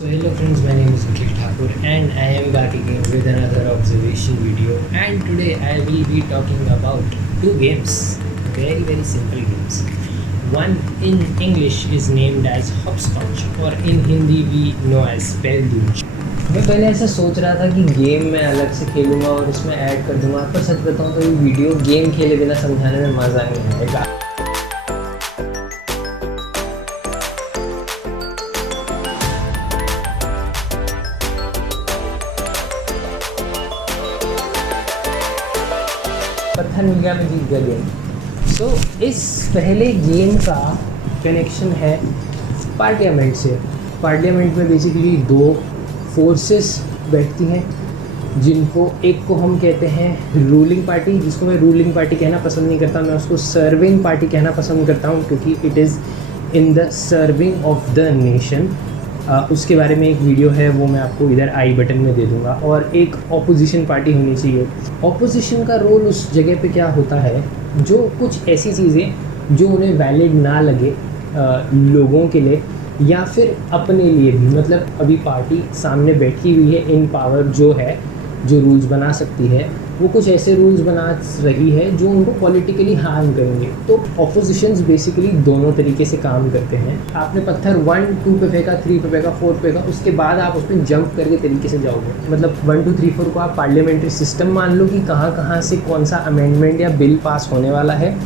So hello friends, my name is Nikhil Thakur and I am back again with another observation video, and today I will be talking about two games, very simple games. One in English is named as hopscotch or in Hindi we know as Peldooch. मैं पहले ऐसा सोच रहा था कि game मैं अलग से खेलूँगा और इसमें ऐड कर दूँगा, पर सच बताऊँ तो ये वीडियो गेम खेले बिना समझाने में मज़ा नहीं आएगा। पत्थर मिल गया, मैं जीत गया गेम। सो इस पहले गेम का कनेक्शन है पार्लियामेंट से। पार्लियामेंट में बेसिकली दो फोर्सेस बैठती हैं, जिनको एक को हम कहते हैं रूलिंग पार्टी, जिसको मैं रूलिंग पार्टी कहना पसंद नहीं करता, मैं उसको सर्विंग पार्टी कहना पसंद करता हूँ, क्योंकि it is in the serving of the nation. उसके बारे में एक वीडियो है, वो मैं आपको इधर आई बटन में दे दूँगा। और एक ऑपोजिशन पार्टी होनी चाहिए। ऑपोजिशन का रोल उस जगह पे क्या होता है, जो कुछ ऐसी चीज़ें जो उन्हें वैलिड ना लगे लोगों के लिए या फिर अपने लिए भी, मतलब अभी पार्टी सामने बैठी हुई है इन पावर जो है, जो रूल्स बना सकती है, वो कुछ ऐसे रूल्स बना रही है जो उनको पॉलिटिकली हार्म करेंगे। तो ऑपोजिशंस बेसिकली दोनों तरीके से काम करते हैं। आपने पत्थर 1 2 पे फेंका, 3 पे फेंका, 4 पे फेंका, उसके बाद आप उस पर जंप करके तरीके से जाओगे। मतलब 1 2 3 4 को आप पार्लियामेंट्री सिस्टम मान लो कि कहाँ कहाँ से कौन सा अमेंडमेंट या बिल पास होने वाला है,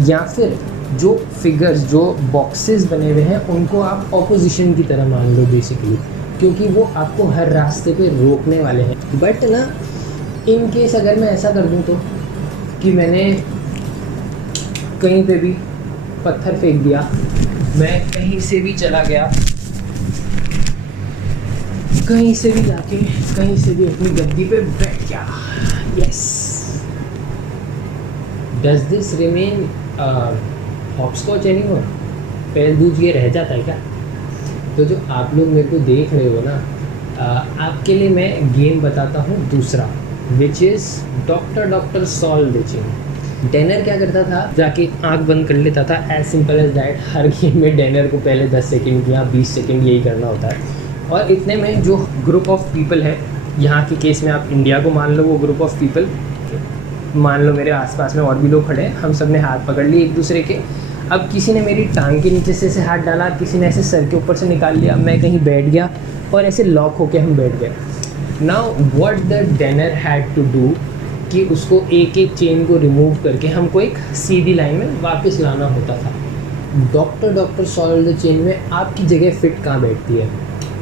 या फिर जो फिगर्स, जो बॉक्सेस बने हुए हैं, उनको आप ऑपोजिशन की तरह मान लो बेसिकली, क्योंकि वो आपको हर रास्ते पे रोकने वाले हैं। बट ना, इन केस अगर मैं ऐसा कर दूं तो कि मैंने कहीं पे भी पत्थर फेंक दिया, मैं कहीं से भी चला गया, कहीं से भी जाके कहीं से भी अपनी गद्दी पे बैठ गया, yes, does this remain hopscotch anymore? पेलदूज ये रह जाता है क्या? तो जो आप लोग मेरे को देख रहे हो ना, आपके लिए मैं गेम बताता हूँ दूसरा, which is doctor solve the chain. Denner क्या करता था, जाके आंख बंद कर लेता था, एज सिंपल एज दैट। हर गेम में डेनर को पहले 10 सेकंड या 20 सेकंड यही करना होता है, और इतने में जो ग्रुप ऑफ पीपल है, यहाँ के केस में आप इंडिया को मान लो, वो ग्रुप ऑफ पीपल मान लो मेरे आसपास में और भी लोग खड़े हैं, हम सब ने हाथ पकड़ लिए एक दूसरे के। अब किसी ने मेरी टांग के नीचे से ऐसे हाथ डाला, किसी ने ऐसे सर के ऊपर से निकाल लिया, मैं कहीं बैठ गया और ऐसे लॉक होके हम बैठ गए। Now what the Denner had to do कि उसको एक एक चेन को रिमूव करके हमको एक सीधी लाइन में वापस लाना होता था। डॉक्टर सॉल्व द चेन में आपकी जगह फिट कहाँ बैठती है?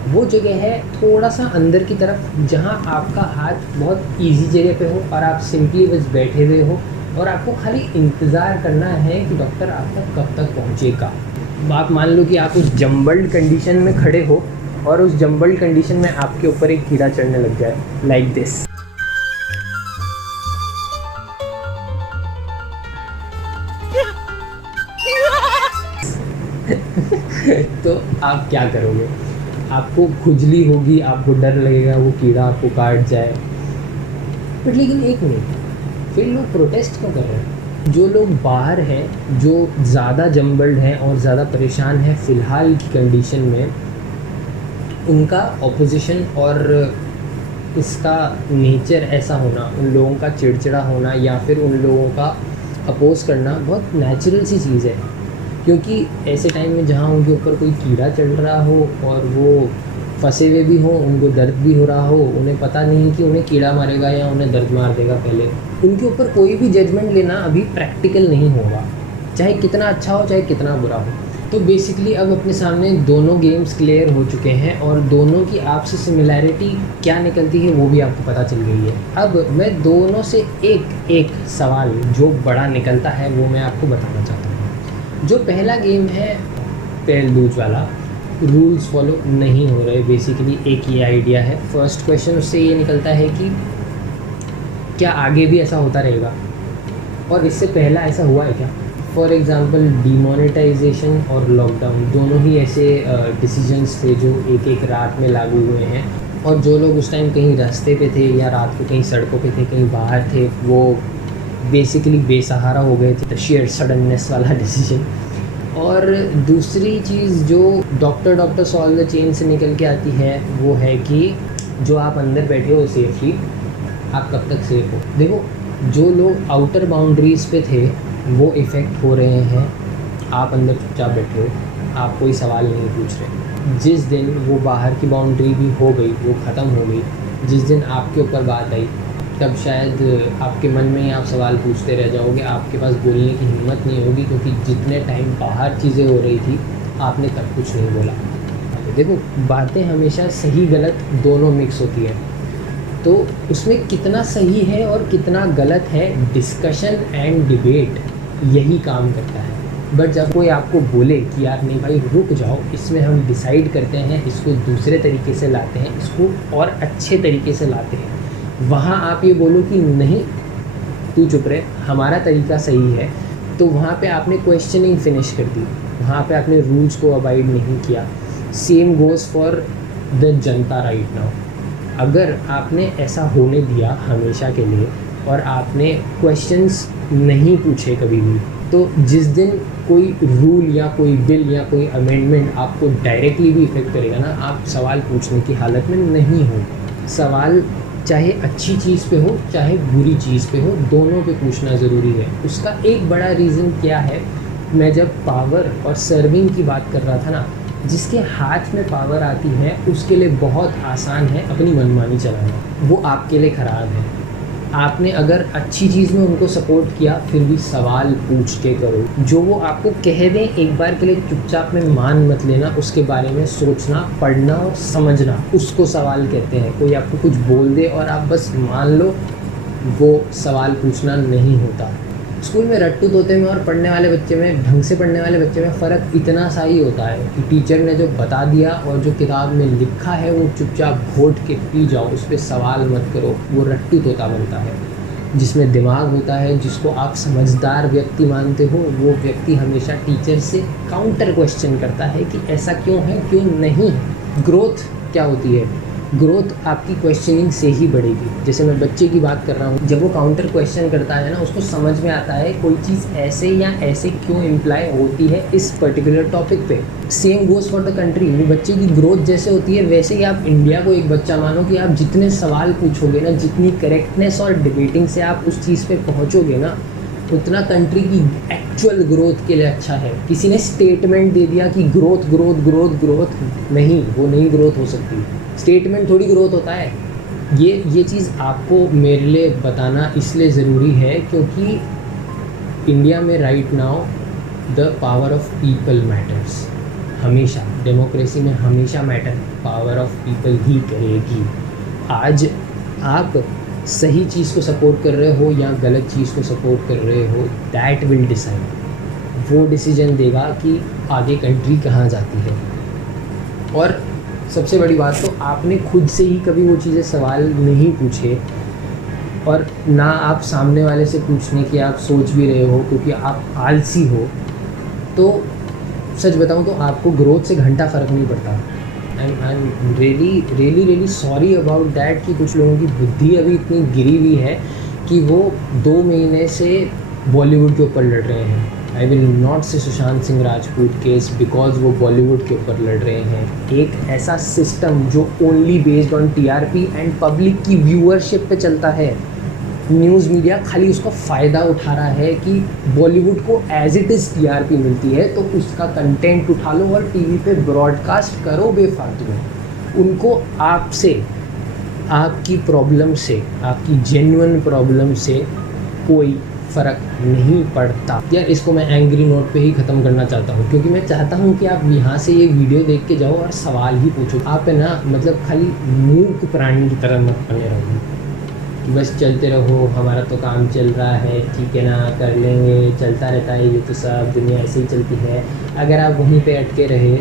वो जगह है थोड़ा सा अंदर की तरफ, जहाँ आपका हाथ बहुत ईजी जगह पे हो और आप सिंपली बस बैठे हुए हो, और आपको खाली इंतज़ार करना है कि डॉक्टर आप तक कब तक पहुँचेगा। आप मान लो कि आप उस जम्बल्ड कंडीशन में खड़े हो और उस जम्बल्ड कंडीशन में आपके ऊपर एक कीड़ा चढ़ने लग जाए, लाइक दिस। तो आप क्या करोगे? आपको खुजली होगी, आपको डर लगेगा वो कीड़ा आपको काट जाए। बट लेकिन एक मिनट, फिर लोग प्रोटेस्ट क्यों कर रहे हैं? जो लोग बाहर हैं, जो ज़्यादा जम्बल्ड हैं और ज़्यादा परेशान हैं फ़िलहाल की कंडीशन में, उनका ऑपोजिशन और इसका नेचर ऐसा होना, उन लोगों का चिड़चिड़ा होना या फिर उन लोगों का अपोज़ करना बहुत नेचुरल सी चीज़ है। क्योंकि ऐसे टाइम में जहाँ उनके ऊपर कोई कीड़ा चढ़ रहा हो और वो फंसे हुए भी हों, उनको दर्द भी हो रहा हो, उन्हें पता नहीं कि उन्हें कीड़ा मारेगा या उन्हें दर्द मार देगा, पहले उनके ऊपर कोई भी जजमेंट लेना अभी प्रैक्टिकल नहीं होगा, चाहे कितना अच्छा हो चाहे कितना बुरा हो। तो बेसिकली अब अपने सामने दोनों गेम्स क्लियर हो चुके हैं और दोनों की आपसी सिमिलैरिटी क्या निकलती है वो भी आपको पता चल गई है। अब मैं दोनों से एक एक सवाल जो बड़ा निकलता है वो मैं आपको बताना चाहता हूँ। जो पहला गेम है पेलदूज वाला, रूल्स फॉलो नहीं हो रहे, बेसिकली एक ये आइडिया है। फर्स्ट क्वेश्चन उससे ये निकलता है कि क्या आगे भी ऐसा होता रहेगा, और इससे पहला ऐसा हुआ है क्या? फॉर एग्ज़ाम्पल डिमोनेटाइजेशन और लॉकडाउन दोनों ही ऐसे डिसीजंस थे जो एक एक रात में लागू हुए हैं, और जो लोग उस टाइम कहीं रास्ते पे थे या रात को कहीं सड़कों पे थे, कहीं बाहर थे, वो बेसिकली बेसहारा हो गए थे, शेयर सडननेस वाला डिसीजन। और दूसरी चीज़ जो डॉक्टर सॉल्व द चेन से निकल के आती है वो है कि जो आप अंदर बैठे हो सेफली, आप कब तक सेफ हो। देखो, जो लोग आउटर बाउंड्रीज़ पे थे वो इफ़ेक्ट हो रहे हैं, आप अंदर चुपचाप बैठे हो, आप कोई सवाल नहीं पूछ रहे। जिस दिन वो बाहर की बाउंड्री भी हो गई, वो ख़त्म हो गई, जिस दिन आपके ऊपर बात आई, तब शायद आपके मन में ही आप सवाल पूछते रह जाओगे, आपके पास बोलने की हिम्मत नहीं होगी, क्योंकि जितने टाइम बाहर चीज़ें हो रही थी आपने तब कुछ नहीं बोला। देखो, बातें हमेशा सही गलत दोनों मिक्स होती है, तो उसमें कितना सही है और कितना गलत है, डिस्कशन एंड डिबेट यही काम करता है। बट जब कोई आपको बोले कि यार नहीं भाई रुक जाओ, इसमें हम डिसाइड करते हैं, इसको दूसरे तरीके से लाते हैं, इसको और अच्छे तरीके से लाते हैं, वहाँ आप ये बोलो कि नहीं तू चुप रहे, हमारा तरीका सही है, तो वहाँ पे आपने क्वेश्चनिंग फिनिश कर दी, वहाँ पे आपने रूल्स को अवॉइड नहीं किया। Same goes for the Janata right now. अगर आपने ऐसा होने दिया हमेशा के लिए और आपने क्वेश्चंस नहीं पूछे कभी भी, तो जिस दिन कोई रूल या कोई बिल या कोई अमेंडमेंट आपको डायरेक्टली भी इफ़ेक्ट करेगा ना, आप सवाल पूछने की हालत में नहीं हो। सवाल चाहे अच्छी चीज़ पे हो चाहे बुरी चीज़ पे हो, दोनों पे पूछना ज़रूरी है। उसका एक बड़ा रीज़न क्या है, मैं जब पावर और सर्विंग की बात कर रहा था ना, जिसके हाथ में पावर आती है उसके लिए बहुत आसान है अपनी मनमानी चलाना, वो आपके लिए ख़राब है। आपने अगर अच्छी चीज़ में उनको सपोर्ट किया, फिर भी सवाल पूछ के करो। जो वो आपको कह दें एक बार के लिए चुपचाप में मान मत लेना, उसके बारे में सोचना, पढ़ना और समझना, उसको सवाल कहते हैं। कोई आपको कुछ बोल दे और आप बस मान लो, वो सवाल पूछना नहीं होता। स्कूल में रट्टू तोते में और पढ़ने वाले बच्चे में, ढंग से पढ़ने वाले बच्चे में फ़र्क इतना सा ही होता है कि टीचर ने जो बता दिया और जो किताब में लिखा है वो चुपचाप घोट के पी जाओ, उस पर सवाल मत करो। वो रट्टू तोता बनता है। जिसमें दिमाग होता है, जिसको आप समझदार व्यक्ति मानते हो, वो व्यक्ति हमेशा टीचर से काउंटर क्वेश्चन करता है कि ऐसा क्यों है, क्यों नहीं। ग्रोथ क्या होती है? ग्रोथ आपकी क्वेश्चनिंग से ही बढ़ेगी। जैसे मैं बच्चे की बात कर रहा हूँ, जब वो काउंटर क्वेश्चन करता है ना, उसको समझ में आता है कोई चीज़ ऐसे या ऐसे क्यों इम्प्लाई होती है इस पर्टिकुलर टॉपिक पे। Same goes for the country. वो बच्चे की ग्रोथ जैसे होती है, वैसे ही आप इंडिया को एक बच्चा मानो कि आप जितने सवाल पूछोगे ना, जितनी करेक्टनेस और डिबेटिंग से आप उस चीज़ पे पहुँचोगे ना, उतना कंट्री की एक्चुअल ग्रोथ के लिए अच्छा है। किसी ने स्टेटमेंट दे दिया कि ग्रोथ ग्रोथ ग्रोथ ग्रोथ, नहीं, वो नहीं ग्रोथ हो सकती। स्टेटमेंट थोड़ी ग्रोथ होता है। ये चीज़ आपको मेरे लिए बताना इसलिए ज़रूरी है क्योंकि इंडिया में right now the power of people matters. हमेशा डेमोक्रेसी में हमेशा मैटर पावर ऑफ पीपल ही करेगी। आज आप सही चीज़ को सपोर्ट कर रहे हो या गलत चीज़ को सपोर्ट कर रहे हो, दैट विल डिसाइड। वो डिसीजन देगा कि आगे कंट्री कहाँ जाती है। और सबसे बड़ी बात, तो आपने खुद से ही कभी वो चीज़ें सवाल नहीं पूछे और ना आप सामने वाले से पूछने की आप सोच भी रहे हो क्योंकि आप आलसी हो, तो सच बताऊं तो आपको ग्रोथ से घंटा फ़र्क नहीं पड़ता। I am really sorry about that कि कुछ लोगों की बुद्धि अभी इतनी गिरी हुई है कि वो 2 महीने से बॉलीवुड के ऊपर लड़ रहे हैं। आई विल नॉट से सुशांत सिंह राजपूत केस बिकॉज वो बॉलीवुड के ऊपर लड़ रहे हैं। एक ऐसा सिस्टम जो only based on TRP and public की व्यूअरशिप पे चलता है, न्यूज़ मीडिया खाली उसका फ़ायदा उठा रहा है कि बॉलीवुड को एज इट इज़ टीआरपी मिलती है तो उसका कंटेंट उठा लो और टीवी पे ब्रॉडकास्ट करो बेफालतू में। उनको आपसे, आपकी प्रॉब्लम से, आपकी जेन्युइन प्रॉब्लम से कोई फ़र्क नहीं पड़ता। यार, इसको मैं एंग्री नोट पे ही ख़त्म करना चाहता हूँ क्योंकि मैं चाहता हूँ कि आप यहाँ से ये वीडियो देख के जाओ और सवाल ही पूछो। आप है ना, मतलब खाली मूर्ख प्राणी की तरह मत बने रहो कि बस चलते रहो, हमारा तो काम चल रहा है, ठीक है ना, कर लेंगे, चलता रहता है, ये तो सब दुनिया ऐसे ही चलती है। अगर आप वहीं पे अटके रहे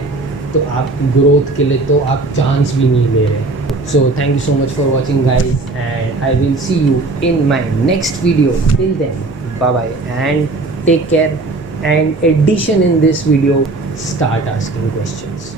तो आप ग्रोथ के लिए तो आप चांस भी नहीं ले रहे। So thank you so much for watching guys, and I will see you in my next video. Till then, bye bye and take care. And addition in this video, start asking questions.